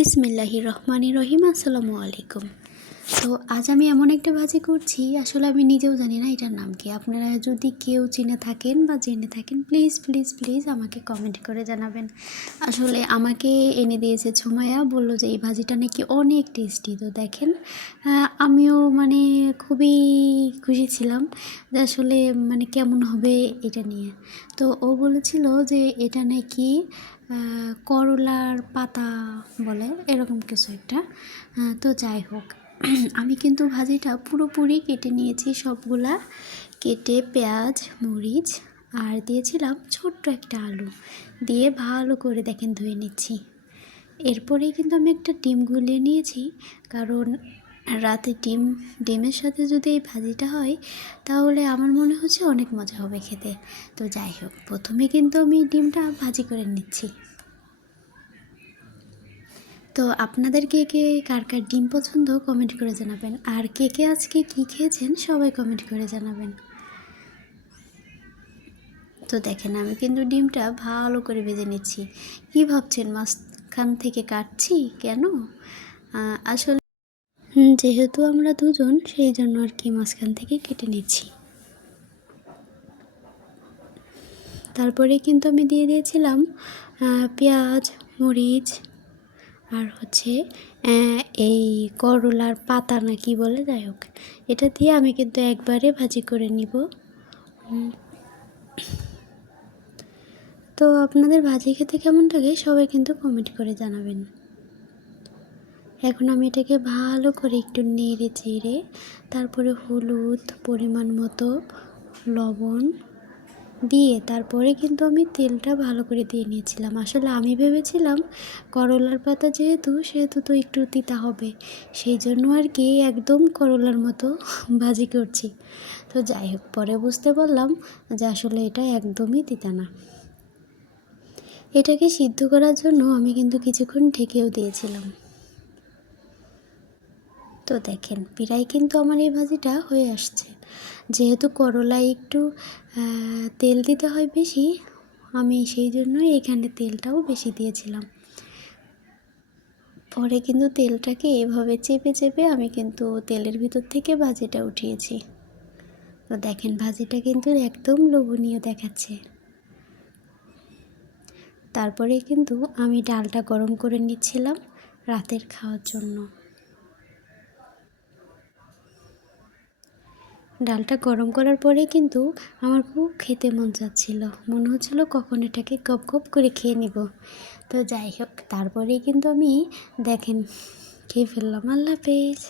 বিসমিল্লাহির রহমানির রহিম। আসসালামু আলাইকুম। তো আজ আমি এমন একটা ভাজি করছি, আসলে আমি নিজেও জানি না এটার নাম কি। আপনারা যদি কেউ চিনে থাকেন বা জেনে থাকেন প্লিজ প্লিজ প্লিজ আমাকে কমেন্ট করে জানাবেন। আসলে আমাকে এনে দিয়েছে ছোমায়া, বললো যে এই ভাজিটা নাকি অনেক টেস্টি। তো দেখেন, আমিও খুবই খুশি ছিলাম যে আসলে কেমন হবে এটা নিয়ে। তো ও বলেছিল যে এটা নাকি করলার পাতা বলে, এরকম কিছু একটা। তো যাই হোক, আমি কিন্তু ভাজিটা পুরোপুরি কেটে নিয়েছি, সবগুলা কেটে পেঁয়াজ মরিচ আর দিয়েছিলাম ছোট্ট একটা আলু দিয়ে ভালো করে দেখেন ধুয়ে নিচ্ছি। এরপরেই কিন্তু আমি একটা ডিম গুলিয়ে নিয়েছি, কারণ রাতে ডিমের সাথে যদি এই ভাজিটা হয় তাহলে আমার মনে হচ্ছে অনেক মজা হবে খেতে। তো যাই হোক, প্রথমে কিন্তু আমি ডিমটা ভাজি করে নিচ্ছি। তো আপনাদের কে কে কার কার ডিম পছন্দ কমেন্ট করে জানাবেন, আর কে কে আজকে কী খেয়েছেন সবাই কমেন্ট করে জানাবেন। তো দেখেন, আমি কিন্তু ডিমটা ভালো করে ভেজে নিচ্ছি। কী ভাবছেন মাঝখান থেকে কাটছি কেন? আসলে যেহেতু আমরা দুজন, সেই জন্য আর কি মাঝখান থেকে কেটে নিচ্ছি। তারপরে কিন্তু আমি দিয়ে দিয়েছিলাম পেঁয়াজ মরিচ আর হচ্ছে এই করলার পাতা না কি বলে, যাই হোক এটা দিয়ে আমি কিন্তু একবারে ভাজি করে নিব। তো আপনাদের ভাজি খেতে কেমন লাগে সবাই কিন্তু কমেন্ট করে জানাবেন। এখন আমি এটাকে ভালো করে একটু নেড়ে চেড়ে তারপরে হলুদ পরিমাণ মতো, লবণ দিয়ে তারপরে কিন্তু আমি তেলটা ভালো করে দিয়ে নিয়েছিলাম। আসলে আমি ভেবেছিলাম করলার পাতা সেহেতু তো একটু তিতা হবে, সেই জন্য আর কি একদম করলার মতো ভাজি করছি। তো যাই হোক, পরে বুঝতে পারলাম যে আসলে এটা একদমই তিতা না। এটাকে সিদ্ধ করার জন্য আমি কিন্তু কিছুক্ষণ ঢেকেও দিয়েছিলাম। তো দেখেন, প্রায় কিন্তু আমার এই ভাজিটা হয়ে আসছে। যেহেতু করলায় একটু তেল দিতে হয় বেশি, আমি সেই জন্যই এখানে তেলটাও বেশি দিয়েছিলাম। পরে কিন্তু তেলটাকে এভাবে চেপে চেপে আমি কিন্তু তেলের ভিতর থেকে ভাজিটা উঠিয়েছি। তো দেখেন, ভাজিটা কিন্তু একদম লোভনীয় দেখাচ্ছে। তারপরে কিন্তু আমি ডালটা গরম করে নিচ্ছিলাম রাতের খাওয়ার জন্য। ডালটা গরম করার পরে কিন্তু আমার খুব খেতে মন চাচ্ছিল, মনে হচ্ছিল কখন এটাকে গপ গপ করে খেয়ে নিব। তো যাই হোক, তারপরেই কিন্তু আমি দেখেন খেয়ে ফেললাম। আল্লাহ হাফেজ।